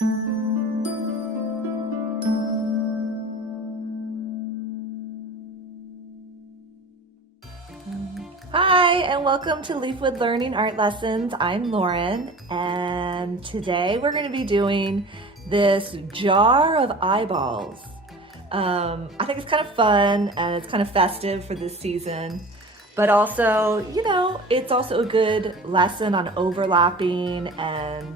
Hi, and welcome to Leafwood Learning Art Lessons. I'm Lauren, and today we're going to be doing this jar of eyeballs. I think it's kind of fun and it's kind of festive for this season, but also, it's also a good lesson on overlapping and,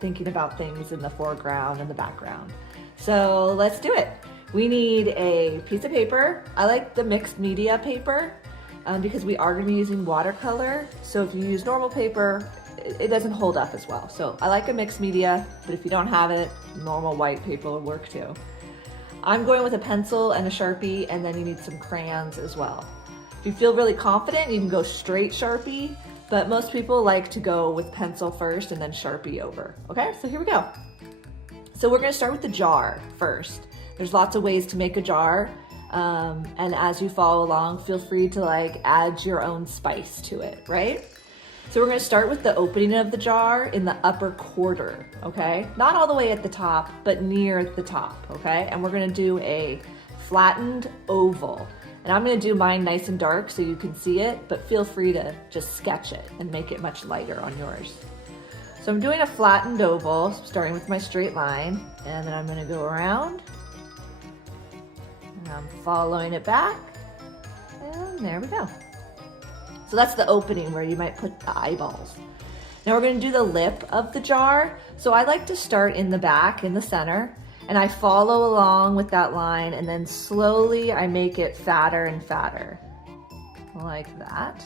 thinking about things in the foreground and the background. So let's do it. We need a piece of paper. I like the mixed media paper. Because we are going to be using watercolor. So if you use normal paper, it doesn't hold up as well. So I like a mixed media, but if you don't have it, normal white paper will work too. I'm going with a pencil and a Sharpie, and then you need some crayons as well. If you feel really confident, you can go straight Sharpie, but most people like to go with pencil first and then Sharpie over. Okay, so here we go. So we're going to start with the jar first. There's lots of ways to make a jar. And as you follow along, feel free to add your own spice to it, right? So we're gonna start with the opening of the jar in the upper quarter, okay? Not all the way at the top, but near the top, okay? And we're gonna do a flattened oval. And I'm gonna do mine nice and dark so you can see it, but feel free to just sketch it and make it much lighter on yours. So I'm doing a flattened oval, starting with my straight line, and then I'm gonna go around. I'm following it back, and there we go. So that's the opening where you might put the eyeballs. Now we're going to do the lip of the jar. So I like to start in the back, in the center, and I follow along with that line, and then slowly I make it fatter and fatter, like that.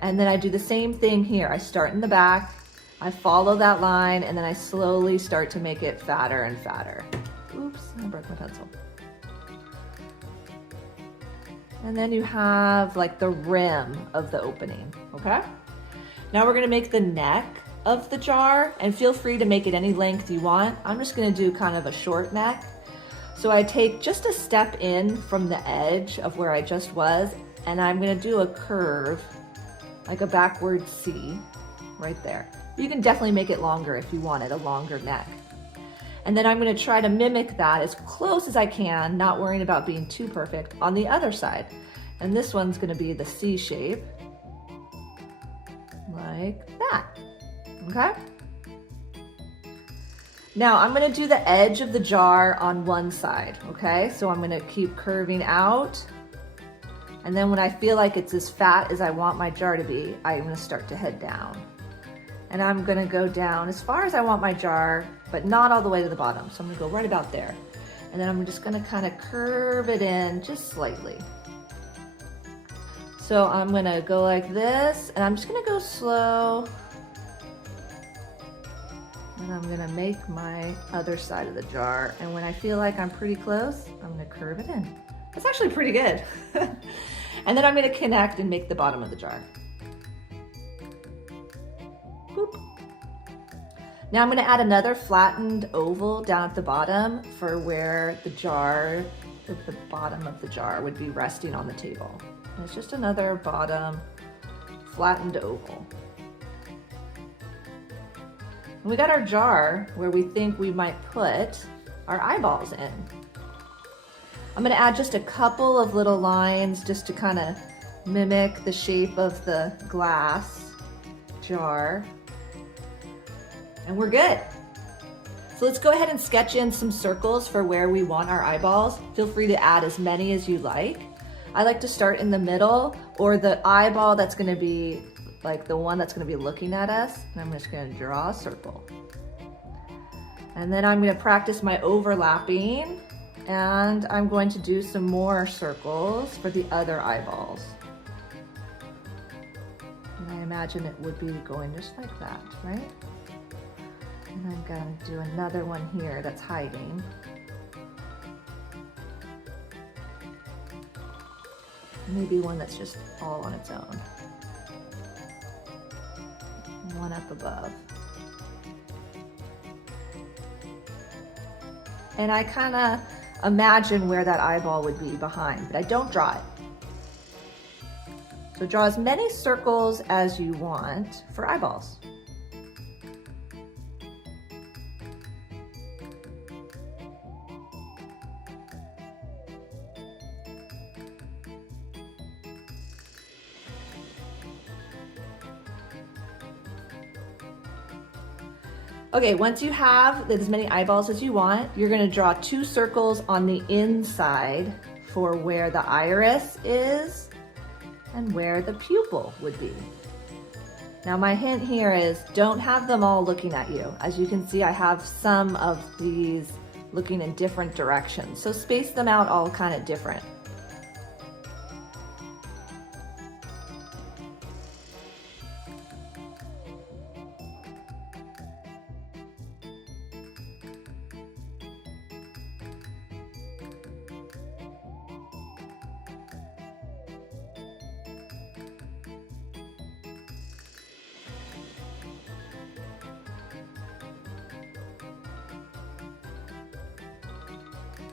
And then I do the same thing here. I start in the back, I follow that line, and then I slowly start to make it fatter and fatter. Oops, I broke my pencil. And then you have the rim of the opening, okay? Now we're gonna make the neck of the jar, and feel free to make it any length you want. I'm just gonna do kind of a short neck. So I take just a step in from the edge of where I just was, and I'm gonna do a curve, like a backward C, right there. You can definitely make it longer if you wanted a longer neck. And then I'm gonna try to mimic that as close as I can, not worrying about being too perfect, on the other side. And this one's gonna be the C shape, like that, okay? Now I'm gonna do the edge of the jar on one side, okay? So I'm gonna keep curving out. And then when I feel like it's as fat as I want my jar to be, I'm gonna start to head down. And I'm gonna go down as far as I want my jar, but not all the way to the bottom. So I'm gonna go right about there. And then I'm just gonna kind of curve it in just slightly. So I'm gonna go like this, and I'm just gonna go slow. And I'm gonna make my other side of the jar. And when I feel like I'm pretty close, I'm gonna curve it in. That's actually pretty good. And then I'm gonna connect and make the bottom of the jar. Boop. Now I'm going to add another flattened oval down at the bottom for where the bottom of the jar would be resting on the table. And it's just another bottom flattened oval. And we got our jar where we think we might put our eyeballs in. I'm going to add just a couple of little lines just to kind of mimic the shape of the glass jar. And we're good. So let's go ahead and sketch in some circles for where we want our eyeballs. Feel free to add as many as you like. I like to start in the middle, or the eyeball that's gonna be the one that's gonna be looking at us. And I'm just gonna draw a circle. And then I'm gonna practice my overlapping, and I'm going to do some more circles for the other eyeballs. And I imagine it would be going just like that, right? And I'm going to do another one here that's hiding. Maybe one that's just all on its own. One up above. And I kind of imagine where that eyeball would be behind, but I don't draw it. So draw as many circles as you want for eyeballs. Okay, once you have as many eyeballs as you want, you're gonna draw 2 circles on the inside for where the iris is and where the pupil would be. Now my hint here is don't have them all looking at you. As you can see, I have some of these looking in different directions. So space them out all kind of different.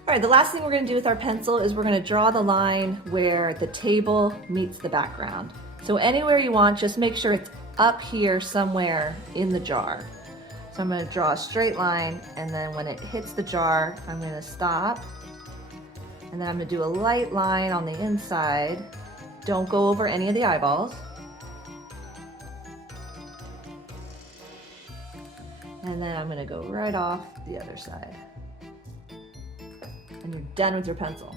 All right, the last thing we're gonna do with our pencil is we're gonna draw the line where the table meets the background. So anywhere you want, just make sure it's up here somewhere in the jar. So I'm gonna draw a straight line, and then when it hits the jar, I'm gonna stop. And then I'm gonna do a light line on the inside. Don't go over any of the eyeballs. And then I'm gonna go right off the other side. And you're done with your pencil.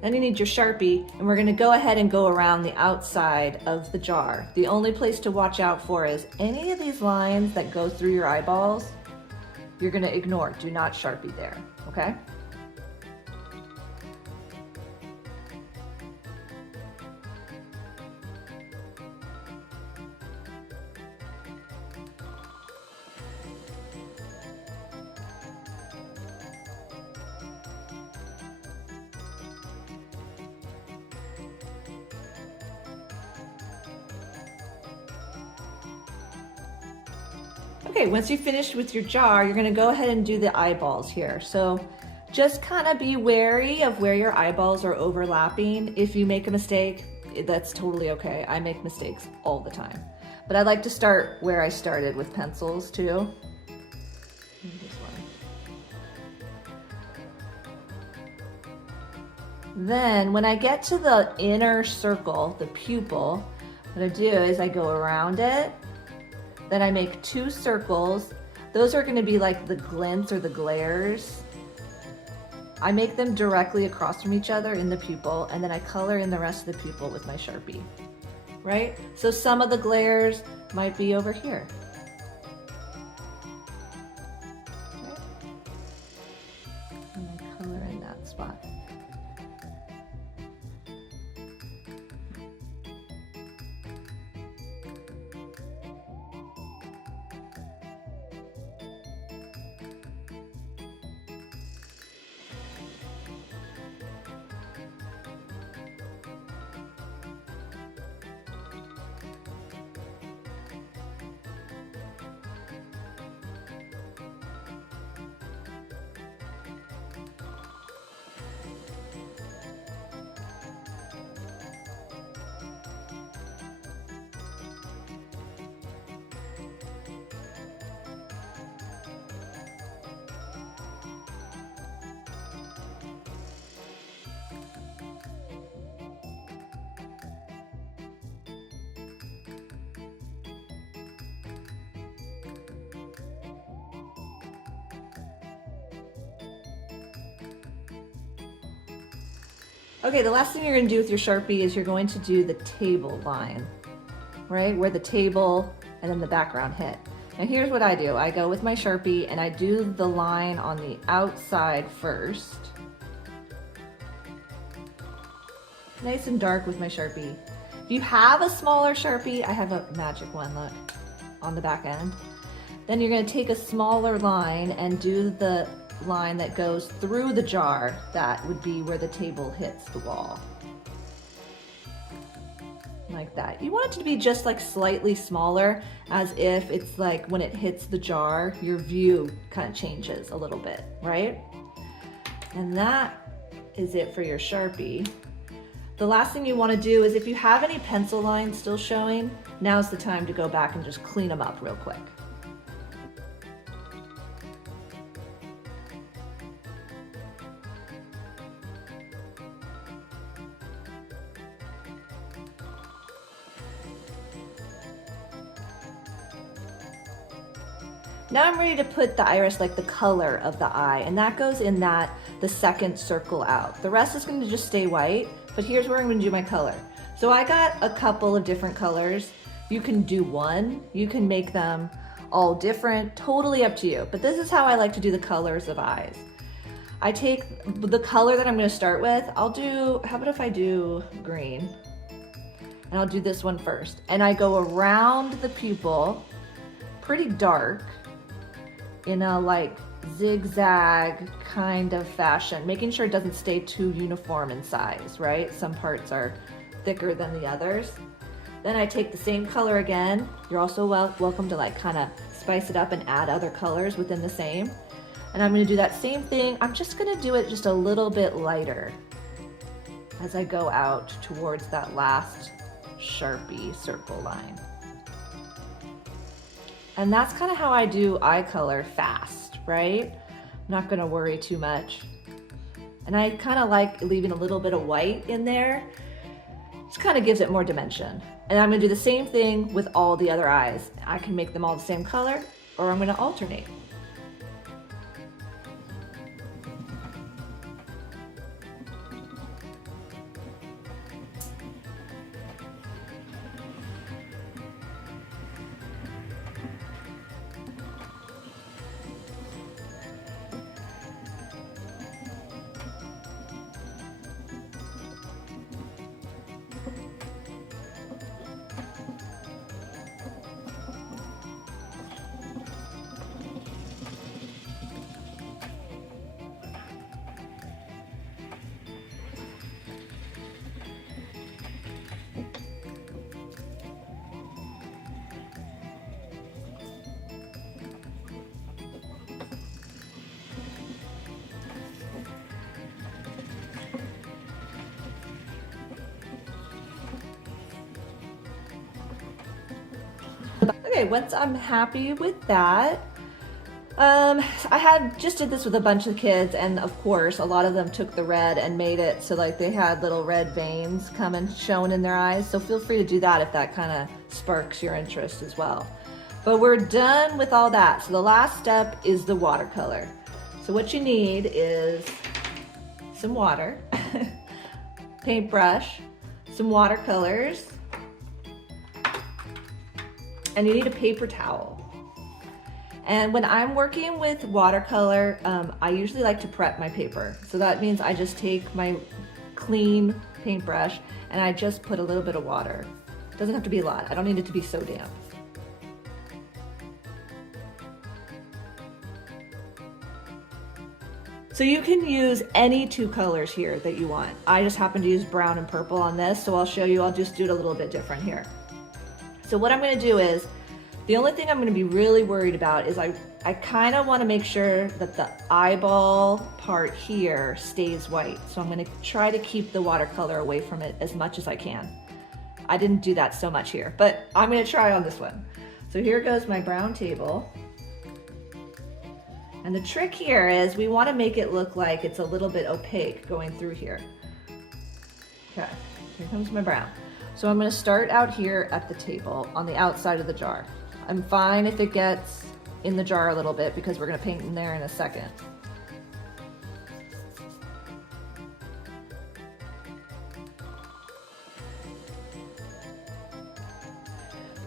Then you need your Sharpie, and we're gonna go ahead and go around the outside of the jar. The only place to watch out for is any of these lines that go through your eyeballs, you're gonna ignore. Do not Sharpie there, okay? Okay, once you've finished with your jar, you're gonna go ahead and do the eyeballs here. So just kind of be wary of where your eyeballs are overlapping. If you make a mistake, that's totally okay. I make mistakes all the time. But I like to start where I started with pencils too. This one. Then when I get to the inner circle, the pupil, what I do is I go around it. Then I make 2 circles. Those are gonna be like the glints or the glares. I make them directly across from each other in the pupil, and then I color in the rest of the pupil with my Sharpie, right? So some of the glares might be over here. Okay. And I color in that spot. Okay, the last thing you're gonna do with your Sharpie is you're going to do the table line, right? Where the table and then the background hit. Now here's what I do. I go with my Sharpie and I do the line on the outside first. Nice and dark with my Sharpie. If you have a smaller Sharpie, I have a magic one, look, on the back end. Then you're gonna take a smaller line and do the line that goes through the jar. That would be where the table hits the wall. Like that. You want it to be just like slightly smaller, as if it's like when it hits the jar, your view kind of changes a little bit, right? And that is it for your Sharpie. The last thing you want to do is if you have any pencil lines still showing, now's the time to go back and just clean them up real quick. Now I'm ready to put the iris, like the color of the eye, and that goes in the second circle out. The rest is going to just stay white, but here's where I'm going to do my color. So I got a couple of different colors. You can do one, you can make them all different, totally up to you. But this is how I like to do the colors of eyes. I take the color that I'm going to start with. How about if I do green? And I'll do this one first. And I go around the pupil, pretty dark, in a like zigzag kind of fashion, making sure it doesn't stay too uniform in size, right? Some parts are thicker than the others. Then I take the same color again. You're also welcome to like kind of spice it up and add other colors within the same. And I'm going to do that same thing. I'm just going to do it just a little bit lighter as I go out towards that last Sharpie circle line. And that's kind of how I do eye color fast, right? I'm not going to worry too much. And I kind of like leaving a little bit of white in there. Just kind of gives it more dimension. And I'm going to do the same thing with all the other eyes. I can make them all the same color, or I'm going to alternate. Okay, once I'm happy with that, I just did this with a bunch of kids, and of course a lot of them took the red and made it so like they had little red veins showing in their eyes. So feel free to do that if that kind of sparks your interest as well. But we're done with all that. So the last step is the watercolor. So what you need is some water, paintbrush, some watercolors, and you need a paper towel. And when I'm working with watercolor, I usually like to prep my paper. So that means I just take my clean paintbrush and I just put a little bit of water. It doesn't have to be a lot. I don't need it to be so damp. So you can use any two colors here that you want. I just happen to use brown and purple on this, so I'll show you, I'll just do it a little bit different here. So what I'm gonna do is, the only thing I'm gonna be really worried about is I kind of wanna make sure that the eyeball part here stays white. So I'm gonna try to keep the watercolor away from it as much as I can. I didn't do that so much here, but I'm gonna try on this one. So here goes my brown table. And the trick here is we wanna make it look like it's a little bit opaque going through here. Okay, here comes my brown. So I'm gonna start out here at the table on the outside of the jar. I'm fine if it gets in the jar a little bit because we're gonna paint in there in a second.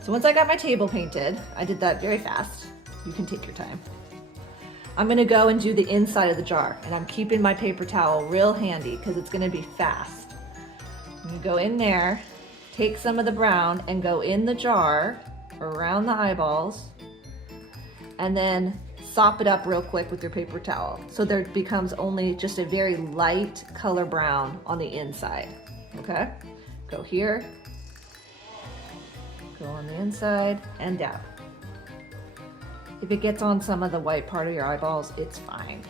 So once I got my table painted, I did that very fast. You can take your time. I'm gonna go and do the inside of the jar, and I'm keeping my paper towel real handy because it's gonna be fast. I'm gonna go in there, take some of the brown and go in the jar around the eyeballs, and then sop it up real quick with your paper towel so there becomes only just a very light color brown on the inside. Okay, go here, go on the inside and down. If it gets on some of the white part of your eyeballs, it's fine.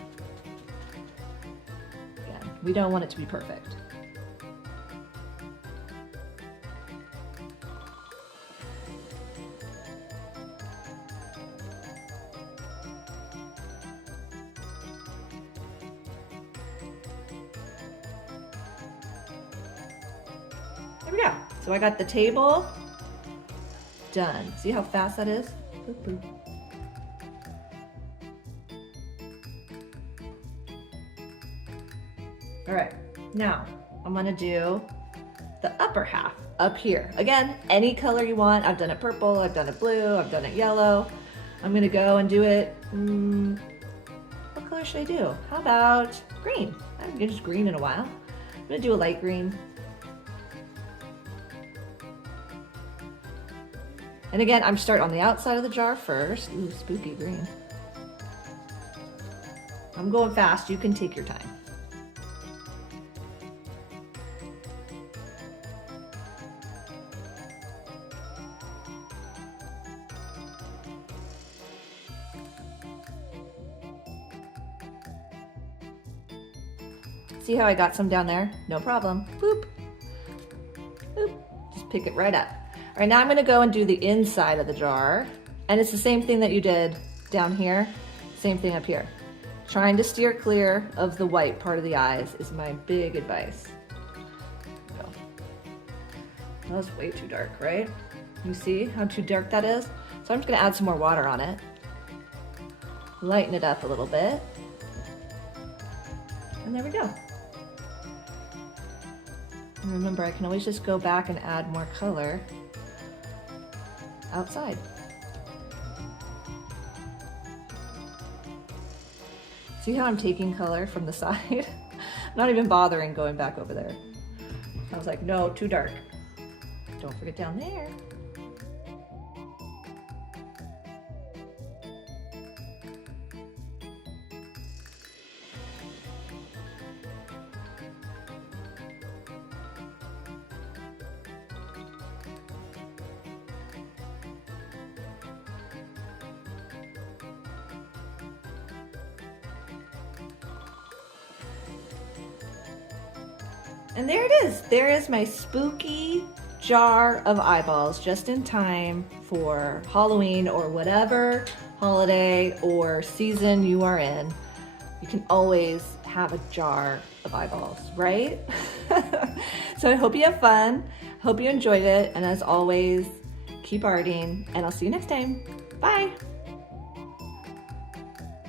Again, we don't want it to be perfect. There we go. So I got the table done. See how fast that is? Boop, boop. All right, now I'm gonna do the upper half up here. Again, any color you want. I've done it purple, I've done it blue, I've done it yellow. I'm gonna go and do it, what color should I do? How about green? I haven't used green in a while. I'm gonna do a light green. And again, I'm starting on the outside of the jar first. Ooh, spooky green. I'm going fast, you can take your time. See how I got some down there? No problem. Boop. Boop. Just pick it right up. All right, now I'm gonna go and do the inside of the jar. And it's the same thing that you did down here. Same thing up here. Trying to steer clear of the white part of the eyes is my big advice. Go. That was way too dark, right? You see how too dark that is? So I'm just gonna add some more water on it. Lighten it up a little bit. And there we go. And remember, I can always just go back and add more color outside. See how I'm taking color from the side? I'm not even bothering going back over there. I was like, no, too dark. Don't forget down there. And there it is. There is my spooky jar of eyeballs just in time for Halloween or whatever holiday or season you are in. You can always have a jar of eyeballs, right? So I hope you have fun. Hope you enjoyed it. And as always, keep arting and I'll see you next time. Bye.